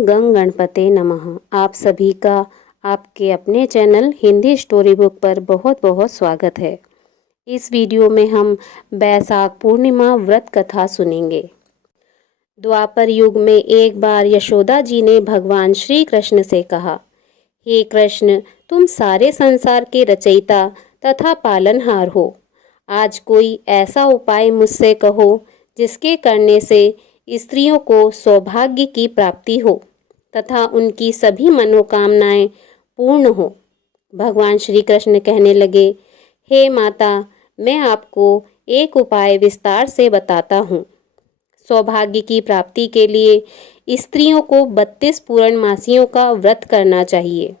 गंग गणपते नमः। आप सभी का आपके अपने चैनल हिंदी स्टोरी बुक पर बहुत बहुत स्वागत है। इस वीडियो में हम बैसाख पूर्णिमा व्रत कथा सुनेंगे। द्वापर युग में एक बार यशोदा जी ने भगवान श्री कृष्ण से कहा, हे कृष्ण, तुम सारे संसार के रचयिता तथा पालनहार हो। आज कोई ऐसा उपाय मुझसे कहो जिसके करने से स्त्रियों को सौभाग्य की प्राप्ति हो तथा उनकी सभी मनोकामनाएं पूर्ण हो। भगवान श्री कृष्ण कहने लगे, हे माता, मैं आपको एक उपाय विस्तार से बताता हूँ। सौभाग्य की प्राप्ति के लिए स्त्रियों को 32 पूर्णमासियों का व्रत करना चाहिए।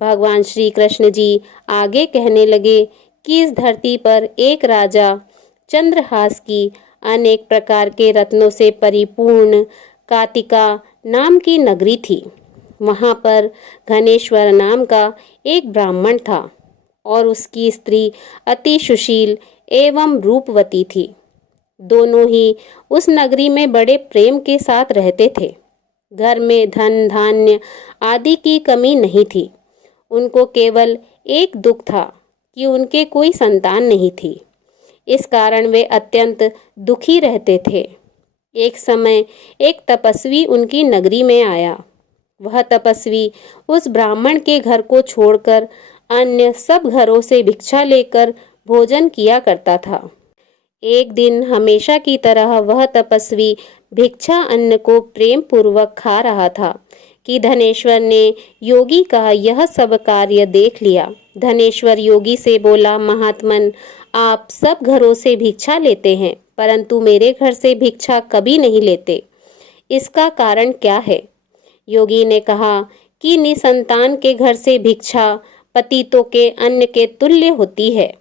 भगवान श्री कृष्ण जी आगे कहने लगे कि इस धरती पर एक राजा चंद्रहास की अनेक प्रकार के रत्नों से परिपूर्ण कातिका नाम की नगरी थी। वहाँ पर घनेश्वर नाम का एक ब्राह्मण था और उसकी स्त्री अति सुशील एवं रूपवती थी। दोनों ही उस नगरी में बड़े प्रेम के साथ रहते थे। घर में धन धान्य आदि की कमी नहीं थी। उनको केवल एक दुख था कि उनके कोई संतान नहीं थी। इस कारण वे अत्यंत दुखी रहते थे। एक समय एक तपस्वी उनकी नगरी में आया। वह तपस्वी उस ब्राह्मण के घर को छोड़कर अन्य सब घरों से भिक्षा लेकर भोजन किया करता था। एक दिन हमेशा की तरह वह तपस्वी भिक्षा अन्न को प्रेम पूर्वक खा रहा था कि धनेश्वर ने योगी का यह सब कार्य देख लिया। धनेश्वर योगी से बोला, महात्मन, आप सब घरों से भिक्षा लेते हैं परंतु मेरे घर से भिक्षा कभी नहीं लेते। इसका कारण क्या है? योगी ने कहा कि निसंतान के घर से भिक्षा पतितों के अन्न के तुल्य होती है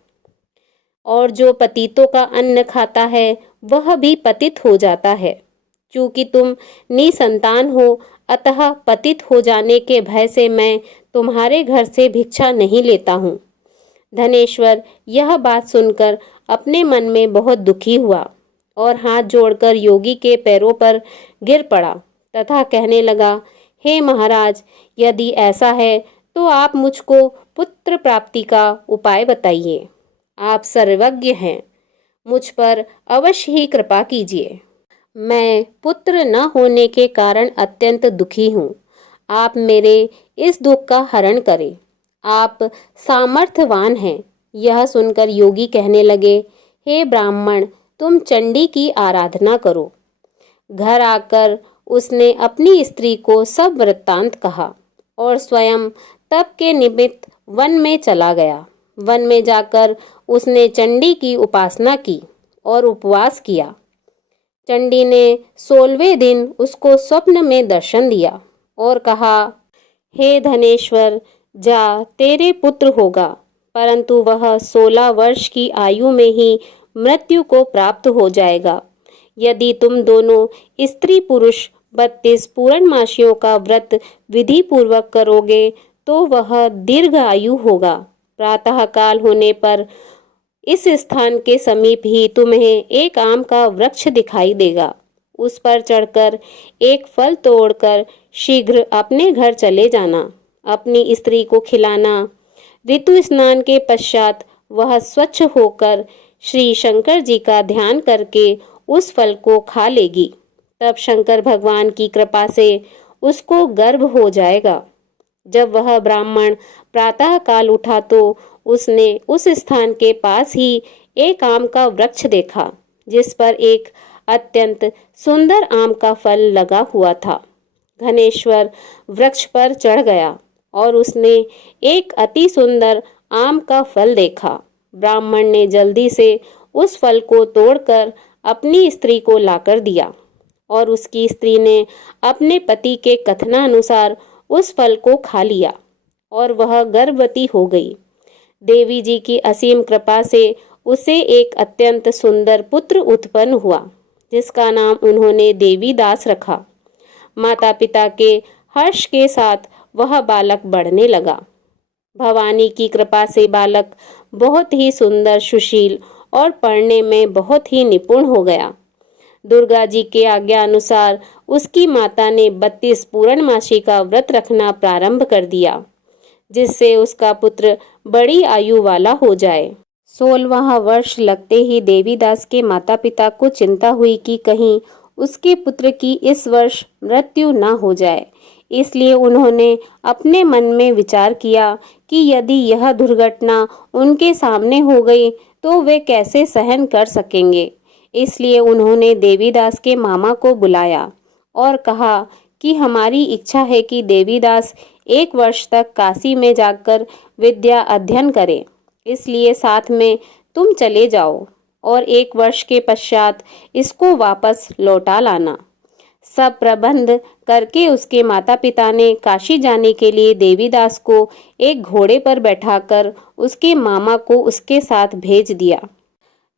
और जो पतितों का अन्न खाता है वह भी पतित हो जाता है। क्योंकि तुम निसंतान हो अतः पतित हो जाने के भय से मैं तुम्हारे घर से भिक्षा नहीं लेता हूँ। धनेश्वर यह बात सुनकर अपने मन में बहुत दुखी हुआ और हाथ जोड़कर योगी के पैरों पर गिर पड़ा तथा कहने लगा, हे महाराज, यदि ऐसा है तो आप मुझको पुत्र प्राप्ति का उपाय बताइए। आप सर्वज्ञ हैं, मुझ पर अवश्य ही कृपा कीजिए। मैं पुत्र न होने के कारण अत्यंत दुखी हूँ। आप मेरे इस दुख का हरण करें। आप सामर्थ्यवान हैं। यह सुनकर योगी कहने लगे, हे ब्राह्मण, तुम चंडी की आराधना करो। घर आकर उसने अपनी स्त्री को सब वृत्तांत कहा और स्वयं तप के निमित्त वन में चला गया। वन में जाकर उसने चंडी की उपासना की और उपवास किया। चंडी ने 16वें दिन उसको स्वप्न में दर्शन दिया और कहा, हे धनेश्वर, जा, तेरे पुत्र होगा, परंतु वह 16 वर्ष की आयु में ही मृत्यु को प्राप्त हो जाएगा। यदि तुम दोनों स्त्री पुरुष 32 पूर्णमासियों का व्रत विधि पूर्वक करोगे तो वह दीर्घ आयु होगा। प्रातः काल होने पर इस स्थान के समीप ही तुम्हें एक आम का वृक्ष दिखाई देगा। उस पर चढ़कर एक फल तोड़कर शीघ्र अपने घर चले जाना। अपनी स्त्री को खिलाना। ऋतु स्नान के पश्चात वह स्वच्छ होकर श्री शंकर जी का ध्यान करके उस फल को खा लेगी। तब शंकर भगवान की कृपा से उसको गर्भ हो जाएगा। जब वह ब्राह्मण प्रातः काल उठा तो उसने उस स्थान के पास ही एक आम का वृक्ष देखा जिस पर एक अत्यंत सुंदर आम का फल लगा हुआ था। घनेश्वर वृक्ष पर चढ़ गया और उसने एक अति सुंदर आम का फल देखा। ब्राह्मण ने जल्दी से उस फल को तोड़कर अपनी स्त्री को लाकर दिया और उसकी स्त्री ने अपने पति के कथनानुसार उस फल को खा लिया और वह गर्भवती हो गई। देवी जी की असीम कृपा से उसे एक अत्यंत सुंदर पुत्र उत्पन्न हुआ जिसका नाम उन्होंने देवी दास रखा। माता पिता के हर्ष के साथ वह बालक बढ़ने लगा। भवानी की कृपा से बालक बहुत ही सुंदर, सुशील और पढ़ने में बहुत ही निपुण हो गया। दुर्गा जी के आज्ञा अनुसार उसकी माता ने 32 पूर्णमासी का व्रत रखना प्रारंभ कर दिया, जिससे उसका पुत्र बड़ी आयु वाला हो जाए। 16वां वर्ष लगते ही देवीदास के माता पिता को चिंता हुई कि कहीं उसके पुत्र की इस वर्ष मृत्यु न हो जाए। इसलिए उन्होंने अपने मन में विचार किया कि यदि यह दुर्घटना उनके सामने हो गई तो वे कैसे सहन कर सकेंगे। इसलिए उन्होंने देवीदास के मामा को बुलाया और कहा कि हमारी इच्छा है कि देवीदास 1 वर्ष तक काशी में जाकर विद्या अध्ययन करे, इसलिए साथ में तुम चले जाओ और 1 वर्ष के पश्चात इसको वापस लौटा लाना। सब प्रबंध करके उसके माता पिता ने काशी जाने के लिए देवीदास को एक घोड़े पर बैठाकर उसके मामा को उसके साथ भेज दिया।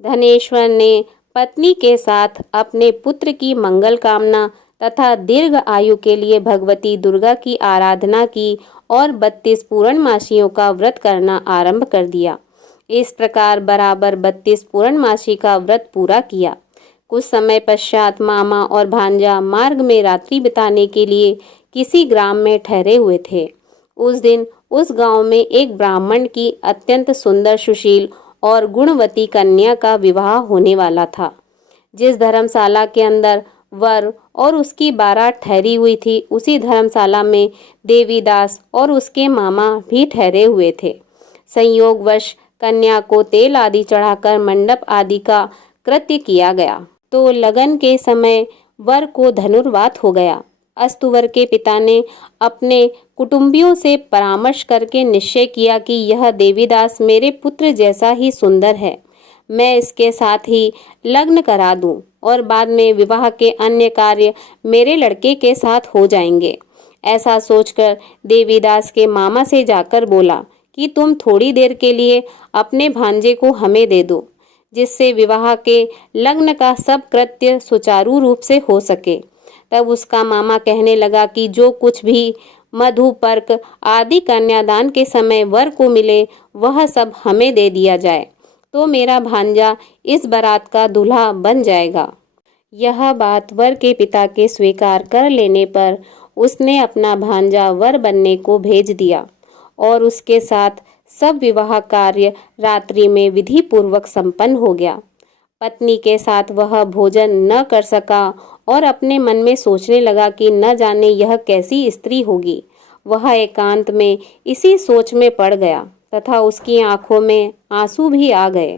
धनेश्वर ने पत्नी के साथ अपने पुत्र की मंगल कामना तथा दीर्घ आयु के लिए भगवती दुर्गा की आराधना की और 32 पूर्णमासियों का व्रत करना आरंभ कर दिया। इस प्रकार बराबर 32 पूर्णमासी का व्रत पूरा किया। कुछ समय पश्चात मामा और भांजा मार्ग में रात्रि बिताने के लिए किसी ग्राम में ठहरे हुए थे। उस दिन उस गांव में एक ब्राह्मण की अत्यंत सुंदर, सुशील और गुणवती कन्या का विवाह होने वाला था। जिस धर्मशाला के अंदर वर और उसकी बारात ठहरी हुई थी, उसी धर्मशाला में देवीदास और उसके मामा भी ठहरे हुए थे। संयोगवश कन्या को तेल आदि चढ़ाकर मंडप आदि का कृत्य किया गया तो लगन के समय वर को धनुर्वात हो गया। अस्तुवर के पिता ने अपने कुटुंबियों से परामर्श करके निश्चय किया कि यह देवीदास मेरे पुत्र जैसा ही सुंदर है, मैं इसके साथ ही लग्न करा दूं और बाद में विवाह के अन्य कार्य मेरे लड़के के साथ हो जाएंगे। ऐसा सोचकर देवीदास के मामा से जाकर बोला कि तुम थोड़ी देर के लिए अपने भांजे को हमें दे दो, जिससे विवाह के लग्न का सब कृत्य सुचारू रूप से हो सके। तब उसका मामा कहने लगा कि जो कुछ भी मधु, पर्क आदि कन्यादान के समय वर को मिले वह सब हमें दे दिया जाए, तो मेरा भांजा इस बारात का दूल्हा बन जाएगा। यह बात वर के पिता के स्वीकार कर लेने पर उसने अपना भांजा वर बनने को भेज दिया और उसके साथ सब विवाह कार्य रात्रि में विधि पूर्वक संपन्न हो गया। पत्नी के साथ वह भोजन न कर सका और अपने मन में सोचने लगा कि न जाने यह कैसी स्त्री होगी। वह एकांत में इसी सोच में पड़ गया तथा उसकी आंखों में आंसू भी आ गए।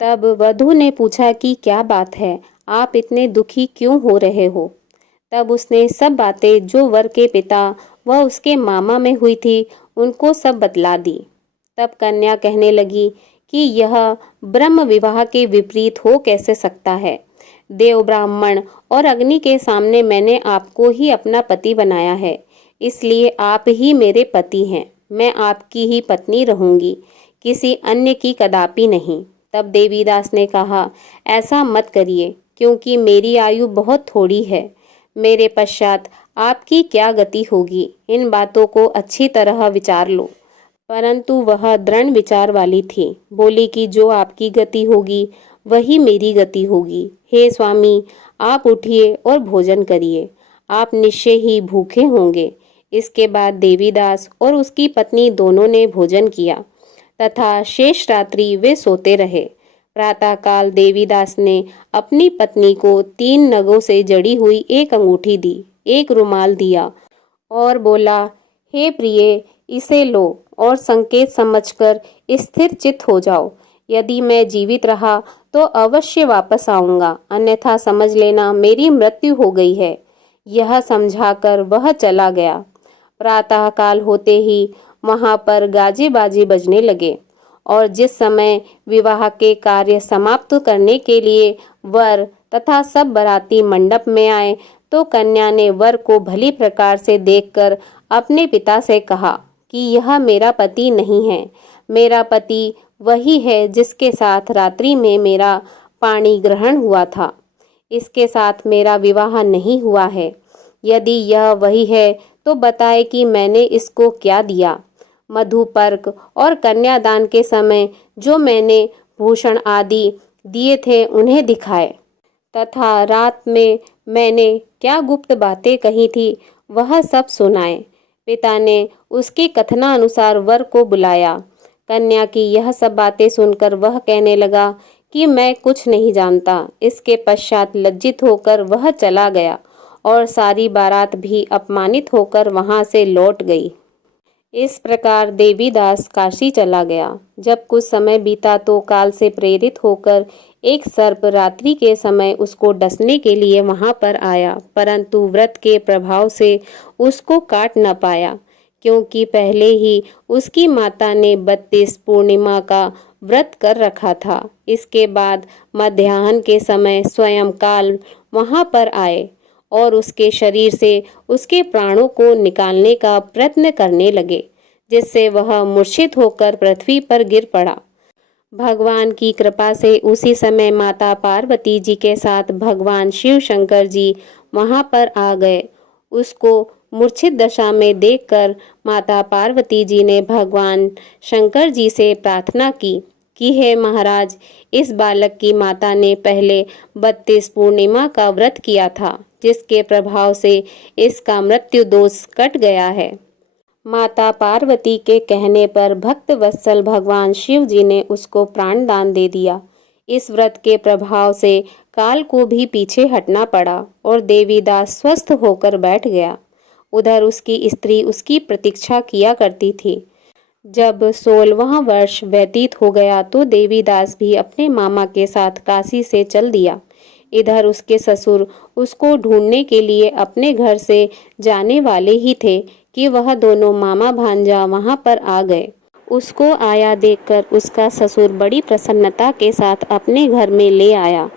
तब वधू ने पूछा कि क्या बात है, आप इतने दुखी क्यों हो रहे हो। तब उसने सब बातें जो वर के पिता व उसके मामा में हुई थी उनको सब बतला दी। तब कन्या कहने लगी कि यह ब्रह्म विवाह के विपरीत हो कैसे सकता है। देव, ब्राह्मण और अग्नि के सामने मैंने आपको ही अपना पति बनाया है, इसलिए आप ही मेरे पति हैं। मैं आपकी ही पत्नी रहूंगी, किसी अन्य की कदापि नहीं। तब देवीदास ने कहा, ऐसा मत करिए, क्योंकि मेरी आयु बहुत थोड़ी है। मेरे पश्चात आपकी क्या गति होगी, इन बातों को अच्छी तरह विचार लो। परंतु वह दृढ़ विचार वाली थी। बोली कि जो आपकी गति होगी वही मेरी गति होगी। हे स्वामी, आप उठिए और भोजन करिए, आप निश्चय ही भूखे होंगे। इसके बाद देवीदास और उसकी पत्नी दोनों ने भोजन किया तथा शेष रात्रि वे सोते रहे। प्रातःकाल देवीदास ने अपनी पत्नी को 3 नगों से जड़ी हुई एक अंगूठी दी, एक रुमाल दिया और बोला, हे प्रिय, इसे लो और संकेत समझकर स्थिर चित्त हो जाओ। यदि मैं जीवित रहा तो अवश्य वापस आऊंगा, अन्यथा समझ लेना मेरी मृत्यु हो गई है। यह समझाकर वह चला गया। प्रातःकाल होते ही वहां पर गाजे बाजे बजने लगे और जिस समय विवाह के कार्य समाप्त करने के लिए वर तथा सब बाराती मंडप में आए तो कन्या ने वर को भली प्रकार से देखकर अपने पिता से कहा कि यह मेरा पति नहीं है, मेरा पति वही है जिसके साथ रात्रि में मेरा पाणी ग्रहण हुआ था। इसके साथ मेरा विवाह नहीं हुआ है। यदि यह वही है तो बताए कि मैंने इसको क्या दिया। मधु, पर्क और कन्यादान के समय जो मैंने भूषण आदि दिए थे उन्हें दिखाए। तथा रात में मैंने क्या गुप्त बातें कही थी वह सब सुनाए। पिता ने उसके कथनानुसार वर को बुलाया। कन्या की यह सब बातें सुनकर वह कहने लगा कि मैं कुछ नहीं जानता। इसके पश्चात लज्जित होकर वह चला गया और सारी बारात भी अपमानित होकर वहां से लौट गई। इस प्रकार देवीदास काशी चला गया। जब कुछ समय बीता तो काल से प्रेरित होकर एक सर्प रात्रि के समय उसको डसने के लिए वहां पर आया, परंतु व्रत के प्रभाव से उसको काट न पाया, क्योंकि पहले ही उसकी माता ने 32 पूर्णिमा का व्रत कर रखा था। इसके बाद मध्याह्न के समय स्वयं काल वहां पर आए और उसके शरीर से उसके प्राणों को निकालने का प्रयत्न करने लगे, जिससे वह मूर्छित होकर पृथ्वी पर गिर पड़ा। भगवान की कृपा से उसी समय माता पार्वती जी के साथ भगवान शिव शंकर जी वहां पर आ गए। उसको मूर्छित दशा में देखकर माता पार्वती जी ने भगवान शंकर जी से प्रार्थना की कि हे महाराज, इस बालक की माता ने पहले 32 पूर्णिमा का व्रत किया था, जिसके प्रभाव से इसका मृत्यु दोष कट गया है। माता पार्वती के कहने पर भक्त वत्सल भगवान शिव जी ने उसको प्राण दान दे दिया। इस व्रत के प्रभाव से काल को भी पीछे हटना पड़ा और देवीदास स्वस्थ होकर बैठ गया। उधर उसकी स्त्री उसकी प्रतीक्षा किया करती थी। जब 16वां वर्ष व्यतीत हो गया तो देवीदास भी अपने मामा के साथ काशी से चल दिया। इधर उसके ससुर उसको ढूंढने के लिए अपने घर से जाने वाले ही थे कि वह दोनों मामा भांजा वहां पर आ गए। उसको आया देखकर उसका ससुर बड़ी प्रसन्नता के साथ अपने घर में ले आया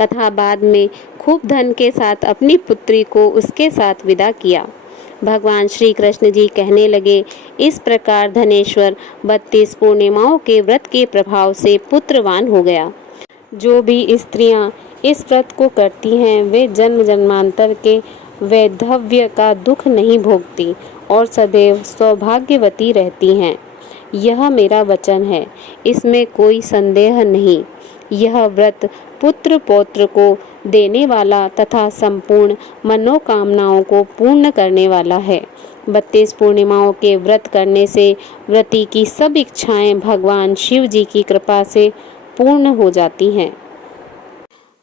तथा बाद में खूब धन के साथ अपनी पुत्री को उसके साथ विदा किया। भगवान श्री कृष्ण जी कहने लगे, इस प्रकार धनेश्वर 32 पूर्णिमाओं के व्रत के प्रभाव से पुत्रवान हो गया। जो भी स्त्रियां इस व्रत को करती हैं वे जन्म जन्मांतर के वैधव्य का दुख नहीं भोगती और सदैव सौभाग्यवती रहती हैं। यह मेरा वचन है, इसमें कोई संदेह नहीं। यह व्रत पुत्र पौत्र को देने वाला तथा संपूर्ण मनोकामनाओं को पूर्ण करने वाला है। 32 पूर्णिमाओं के व्रत करने से व्रती की सब इच्छाएं भगवान शिव जी की कृपा से पूर्ण हो जाती हैं।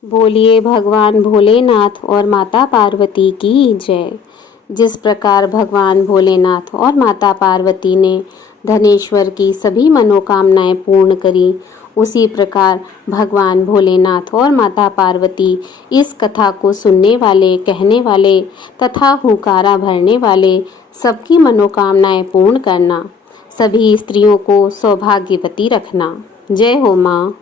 बोलिए भगवान भोलेनाथ और माता पार्वती की जय। जिस प्रकार भगवान भोलेनाथ और माता पार्वती ने धनेश्वर की सभी मनोकामनाएं पूर्ण करी, उसी प्रकार भगवान भोलेनाथ और माता पार्वती इस कथा को सुनने वाले, कहने वाले तथा हुंकारा भरने वाले सबकी मनोकामनाएं पूर्ण करना, सभी स्त्रियों को सौभाग्यवती रखना। जय हो माँ।